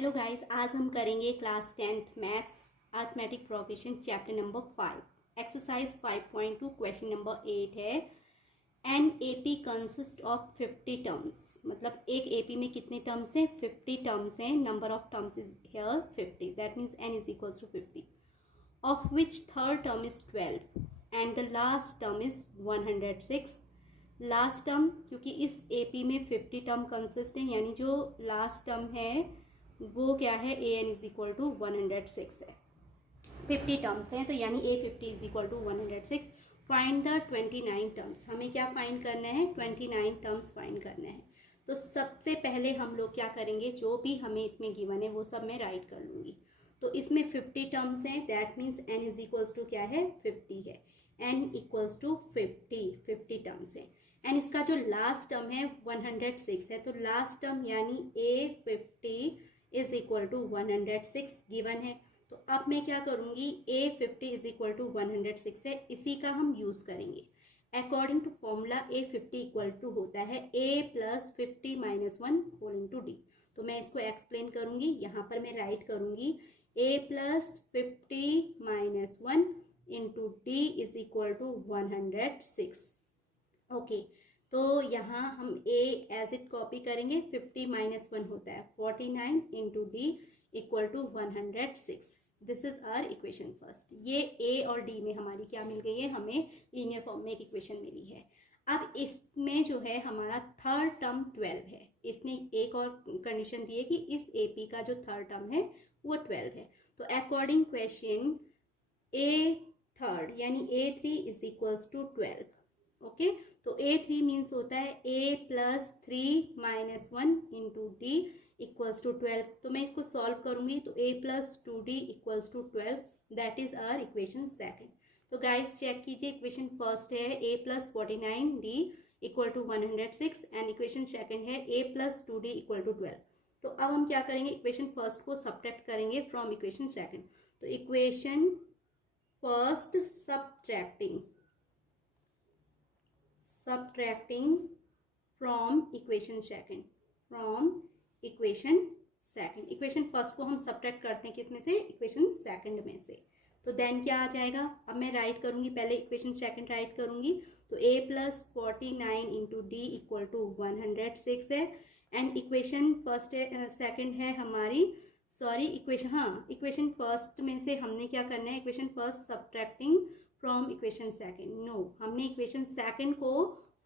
Hello guys, आज हम करेंगे class 10th maths arithmetic progression chapter number 5 exercise 5.2 question number 8 है। An AP consist of 50 terms, मतलब एक एपी में कितने टर्म्स हैं? 50 टर्म्स हैं। Number of terms is here 50, that means n is equals to 50, of which third term is 12 and the last term is 106। Last term, क्योंकि इस AP में 50 term consist है, यानी जो लास्ट टर्म है वो क्या है? A n is equal to 106 है। 50 टर्म्स हैं तो यानी a 50 is equal to 106। Find the 29 terms. हमें क्या फाइंड करना है? 29 टर्म्स फाइंड करना है। तो सबसे पहले हम लोग क्या करेंगे, जो भी हमें इसमें गिवन है वो सब मैं राइट कर लूँगी। तो इसमें 50 टर्म्स हैं, that means n is equals to क्या है? 50 है। एन इक्वल्स टू 50 टर्म्स है। एंड इसका जो लास्ट टर्म है 106 है, तो लास्ट टर्म यानी a 50 is equal to 106 given है। तो अब मैं क्या करूँगी, ए 50 इज इक्वल टू 106 है, इसी का हम यूज़ करेंगे। According to formula a 50 equal to होता है a plus 50 minus 1 whole into d. तो मैं इसको एक्सप्लेन करूँगी, यहाँ पर मैं राइट करूँगी a plus 50 minus 1 into d is equal to 106। Okay, तो यहाँ हम a एज इट कॉपी करेंगे। 50 माइनस 1 होता है 49 into d equal to 106। This is our equation first. ये a और d में हमारी क्या मिल गई है? हमें लीनियर फॉर्म में एक इक्वेशन मिली है। अब इसमें जो है हमारा थर्ड टर्म 12 है। इसने एक और कंडीशन दी है कि इस AP का जो थर्ड टर्म है वो 12 है। तो अकॉर्डिंग क्वेश्चन a थर्ड यानी A3 is equals to 12। Okay, तो A3 मीन्स होता है A plus 3 minus 1 into d equals to 12। तो मैं इसको सॉल्व करूंगी तो A plus 2D equals to 12, that is our equation second. तो गाइस चेक कीजिए, इक्वेशन फर्स्ट है A plus 49D equal to 106 and equation second है A plus 2D equal to 12। तो अब हम क्या करेंगे, इक्वेशन फर्स्ट को सब्ट्रैक्ट करेंगे फ्रॉम इक्वेशन सेकेंड। तो equation first subtracting from equation second, equation first को हम सब्ट्रैक्ट करते हैं किसमें से? इक्वेशन सेकंड में से। तो देन क्या आ जाएगा? अब मैं राइट करूंगी, पहले इक्वेशन सेकंड राइट करूंगी। तो a plus 49 into d equal to 106 है। एंड इक्वेशन फर्स्ट सेकंड है हमारी, सॉरी इक्वेशन फर्स्ट में से हमने क्या करना है? Equation first subtracting from equation second. No, हमने इक्वेशन सेकंड को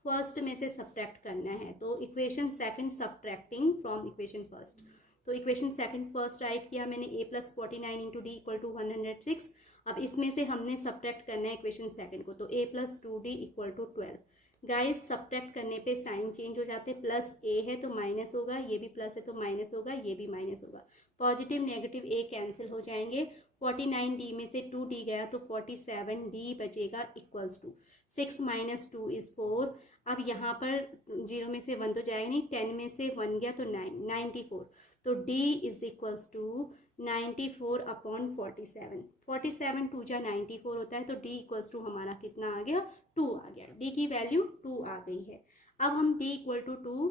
फर्स्ट में से सब्ट्रैक्ट करना है। तो equation second subtracting from equation first. तो इक्वेशन सेकंड फर्स्ट राइट किया मैंने, a plus 49 into d equal to 106। अब इसमें से हमने सब्ट्रैक्ट करना है इक्वेशन सेकंड को, तो a plus 2d equal to 12। Guys subtract करने पे साइन चेंज हो जाते हैं, प्लस a है तो माइनस होगा, ये भी प्लस है तो माइनस होगा, ये भी माइनस होगा। पॉजिटिव नेगेटिव a कैंसिल हो जाएंगे। 49d में से 2d गया तो 47d बचेगा इक्वल्स टू 6 माइनस 2 इज 4। अब यहाँ पर 0 में से 1 तो जाएगा नहीं, 10 में से 1 गया तो 9, 94। तो d is equals to 94 upon 47। 47 2 जा 94 होता है, तो d इक्वल्स टू हमारा कितना आ गया? 2 आ गया। d की वैल्यू 2 आ गई है। अब हम d इक्वल टू 2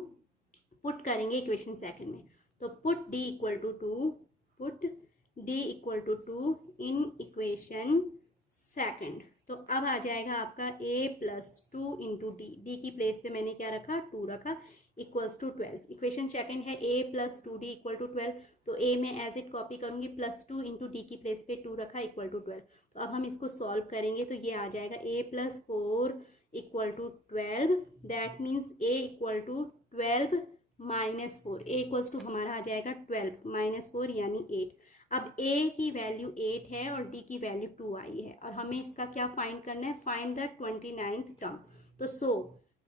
पुट करेंगे इक्वेशन सेकंड में। तो put d equal to 2 in equation second. तो अब आ जाएगा आपका a प्लस 2 इंटू डी की प्लेस पे मैंने क्या रखा? 2 रखा, इक्वल्स टू 12। इक्वेशन सेकंड है a plus 2d equal to 12। तो a में एज इट कॉपी करूंगी, प्लस 2 इंटू डी की प्लेस पे 2 रखा इक्वल टू 12। तो अब हम इसको सॉल्व करेंगे तो ये आ जाएगा a plus 4 equal to 12, that means a equal to 12 minus 4। a equals to हमारा आ जाएगा 12 माइनस 4 यानी 8। अब a की वैल्यू 8 है और d की वैल्यू 2 आई है, और हमें इसका क्या फाइंड करना है? Find the 29th term. तो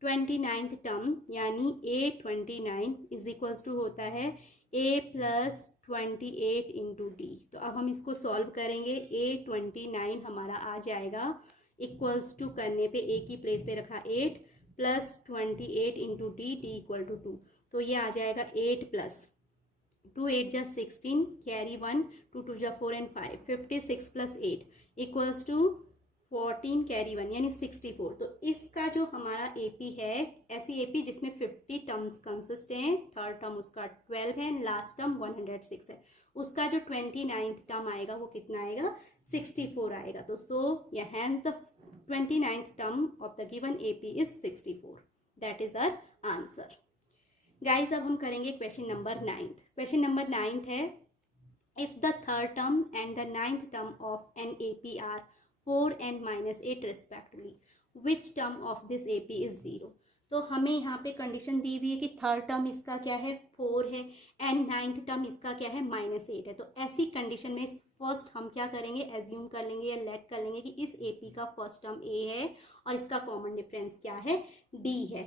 29th टर्म यानी a29 इज इक्वल्स टू होता है a प्लस 28 इंटू डी। तो अब हम इसको सॉल्व करेंगे। a29 हमारा आ जाएगा इक्वल्स टू करने पे a की प्लेस पे रखा 8 plus 28 into d equal to 2। तो ये आ जाएगा 8 प्लस 2 8 जा 16, कैरी 1, 2 2 जा 4 and 5, 56 plus 8 equals to 14 carry 1 यानी 64। तो इसका जो हमारा AP है, ऐसी AP जिसमें 50 टर्म्स कंसिस्ट हैं, थर्ड टर्म उसका 12 है, लास्ट टर्म 106 है, उसका जो 29th टर्म आएगा वो कितना आएगा, 64 आएगा। तो सो या hence the 29th term of the given AP is 64। That is our answer. Guys अब हम करेंगे क्वेश्चन नंबर 9। क्वेश्चन नंबर 9 है, if the third term and the 9th term of an AP are 4 and -8 respectively, which term of this AP is 0। तो हमें यहाँ पे condition दी हुई है कि थर्ड टर्म इसका क्या है, 4 है, एंड 9th टर्म इसका क्या है, -8 है। तो ऐसी कंडीशन में फर्स्ट हम क्या करेंगे, एज्यूम कर लेंगे या लेट कर लेंगे कि इस AP का फर्स्ट टर्म A है और इसका कॉमन डिफरेंस क्या है, D है।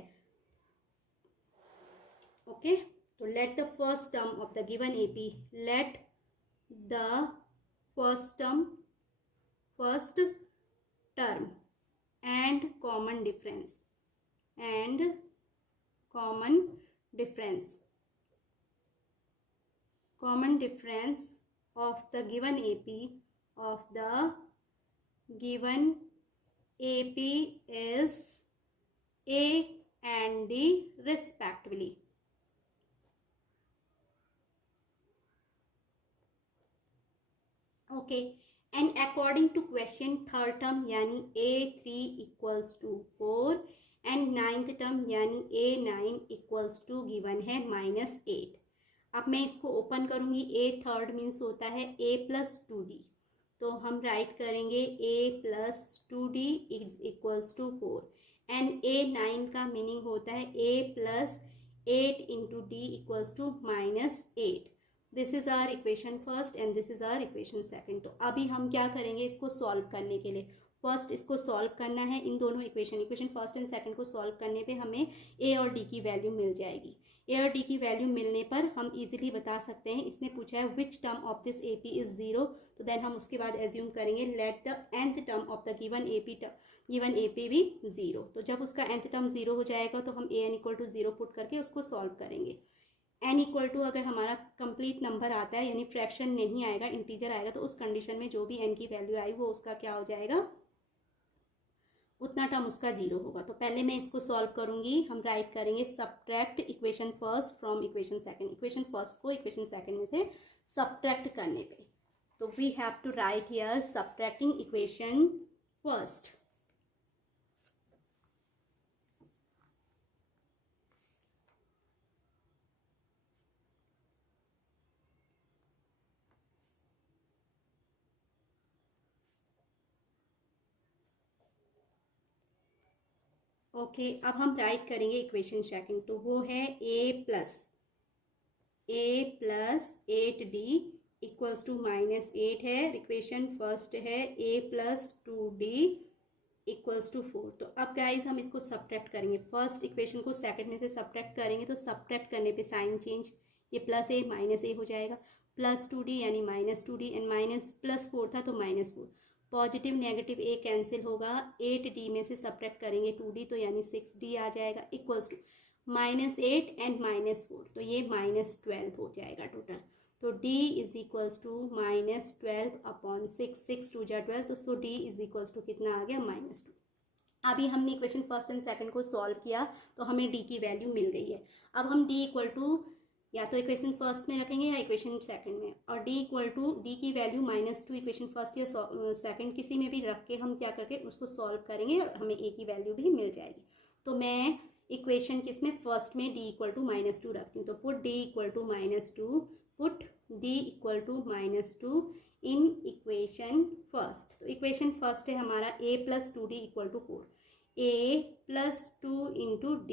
ओके, तो let the first term of the given AP, let the first term and common difference of the given AP is A and D respectively। okay, and according to question third term यानी A3 equals to 4 and 9th term यानी A9 equals to given है -8। अब मैं इसको open करूँगी, A third means होता है A plus 2D, तो हम राइट करेंगे A plus 2D equals to 4 and A9 का मीनिंग होता है A plus 8 into D equals to -8। This is our equation first and this is our equation second. तो अभी हम क्या करेंगे, इसको सॉल्व करने के लिए फर्स्ट इसको सॉल्व करना है, इन दोनों इक्वेशन फर्स्ट एंड सेकंड को सॉल्व करने पे हमें A और D की वैल्यू मिल जाएगी। A और D की वैल्यू मिलने पर हम इजीली बता सकते हैं, इसने पूछा है विच term of this AP is 0, तो देन हम उसके बाद एज्यूम करेंगे let the nth term of the given AP भी 0। तो जब उसका nth टर्म 0 हो जाएगा तो हम an इक्वल टू 0 पुट करके उसको सॉल्व करेंगे। n इक्वल टू अगर हमारा कंप्लीट नंबर आता है यानी फ्रैक्शन नहीं आएगा, इंटीजर आएगा, तो उस कंडीशन में जो भी n की वैल्यू आई वो उसका क्या हो जाएगा, उतना टर्म उसका 0 होगा। तो पहले मैं इसको सॉल्व करूंगी, हम राइट करेंगे subtract equation first from equation second, equation first को इक्वेशन सेकंड में से सब्ट्रैक्ट करने पे। तो we have to write here subtracting equation first. Okay, अब हम राइट करेंगे इक्वेशन सेकंड, तो वो है A plus 8D equals to -8 है। इक्वेशन फर्स्ट है A plus 2D equals to 4। तो अब गाइज हम इसको सब्ट्रैक्ट करेंगे, फर्स्ट इक्वेशन को सेकंड में से सब्ट्रैक्ट करेंगे, तो सब्ट्रैक्ट करने पे साइन चेंज, ये +A -A हो जाएगा, +2D यानी -2D एंड +4 था तो -4, पॉजिटिव नेगेटिव A कैंसिल होगा, 8D में से सब्ट्रैक्ट करेंगे 2D तो यानी 6D आ जाएगा इक्वल्स टू -8 एंड -4, तो ये -12 हो जाएगा टोटल। तो D is equals to -12 upon 6, 6 2 जा 12, तो so D is equals to कितना आ गया, -2। अभी हमने इक्वेशन फर्स्ट एंड सेकंड को सॉल्व किया तो हमें D की वैल्यू मिल गई है। अब हम D इक्वल टू या तो इक्वेशन फर्स्ट में रखेंगे या इक्वेशन सेकंड में, और D इक्वल टू D की वैल्यू -2 इक्वेशन फर्स्ट या सेकंड किसी में भी रख के हम क्या करके उसको सॉल्व करेंगे और हमें A की वैल्यू भी मिल जाएगी। तो मैं इक्वेशन किसमें फर्स्ट में D इक्वल टू -2 रखती हूँ, तो put D equal to -2, put D equal to -2 in equation first. तो इक्वेशन फर्स्ट है हमारा A plus 2D equal to 4, A plus 2 into D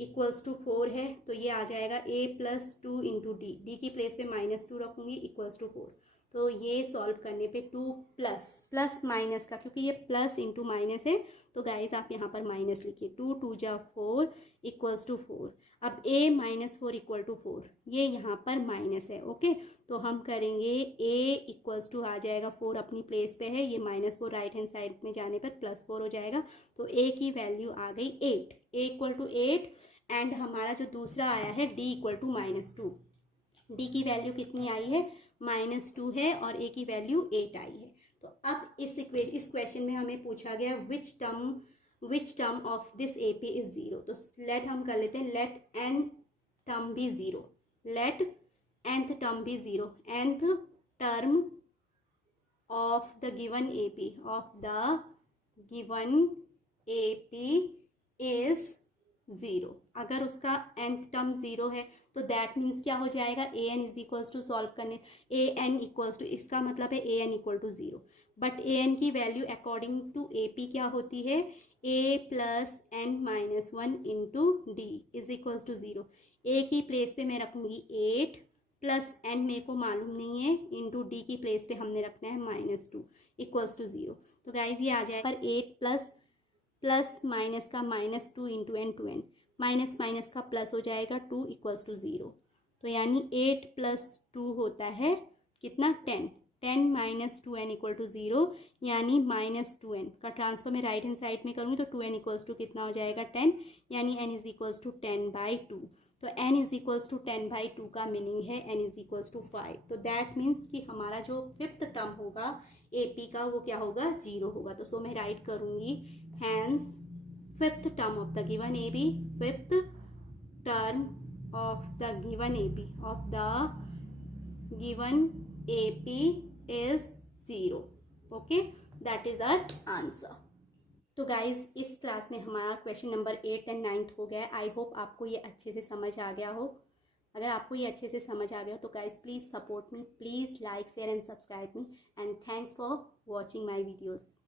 equals to 4 है, तो ये आ जाएगा A plus 2 इंटू D की प्लेस पे -2 रखूँगी इक्वल्स टू 4। तो ये सॉल्व करने पे 2 प्लस माइनस का, क्योंकि ये प्लस इंटू माइनस है तो गाइज आप यहाँ पर माइनस लिखिए, 2 2 जा 4 इक्वल्स टू 4। अब A -4 इक्वल टू 4, ये यहाँ पर माइनस है। ओके, तो हम करेंगे A इक्वल्स टू आ जाएगा 4 अपनी प्लेस पे है, ये -4 राइट हैंड साइड में जाने पर +4 हो जाएगा, तो A की वैल्यू आ गई 8, A इक्वल टू 8 एंड हमारा जो दूसरा आया है D इक्वल टू -2, D की वैल्यू कितनी आई है, -2 है और A की वैल्यू 8 आई है। तो तो अब इस क्वेश्चन में हमें पूछा गया which term of this A P is zero. तो लेट हम कर लेते हैं let n term be zero, let nth term be zero, nth term of the given AP is zero. अगर उसका nth टर्म ज़ीरो है तो दैट मीन्स क्या हो जाएगा, a n is equals to solve करने, ए एन इक्वल्स टू, इसका मतलब है a n equal to zero. But a n की value according to a p क्या होती है, a plus n minus one into d is equals to zero. A की place पे मैं रखूँगी 8 प्लस एन मेरे को मालूम नहीं है, इंटू डी की प्लेस पे हमने रखना है -2 इक्वल्स टू ज़ीरो। तो गाइज ये आ जाए पर 8 प्लस माइनस का -2 into n, two n minus minus का प्लस हो जाएगा 2 इक्वल्स टू ज़ीरो। तो यानी 8 + 2 होता है कितना, 10, 10 - 2n इक्वल टू ज़ीरो, यानी -2n का ट्रांसफर मैं राइट हैंड साइड में करूँगी तो 2n इक्वल्स टू कितना हो जाएगा 10, यानी n इज इक्वल्स टू 10/2। तो n इज इक्वल्स टू 10/2 का मीनिंग है n इज इक्वल्स टू 5। तो दैट मीन्स कि हमारा जो फिफ्थ टर्म होगा AP का वो क्या होगा, ज़ीरो होगा। तो सो मैं राइट करूँगी hence fifth term of the given AB, fifth term of the given AP is zero. Okay, that is our answer. तो गाइज इस क्लास में हमारा क्वेश्चन नंबर 8 एंड 9 हो गया। आई होप आपको ये अच्छे से समझ आ गया हो। अगर आपको ये अच्छे से समझ आ गया हो तो guys please support me, please like share and subscribe me, and thanks for watching my videos.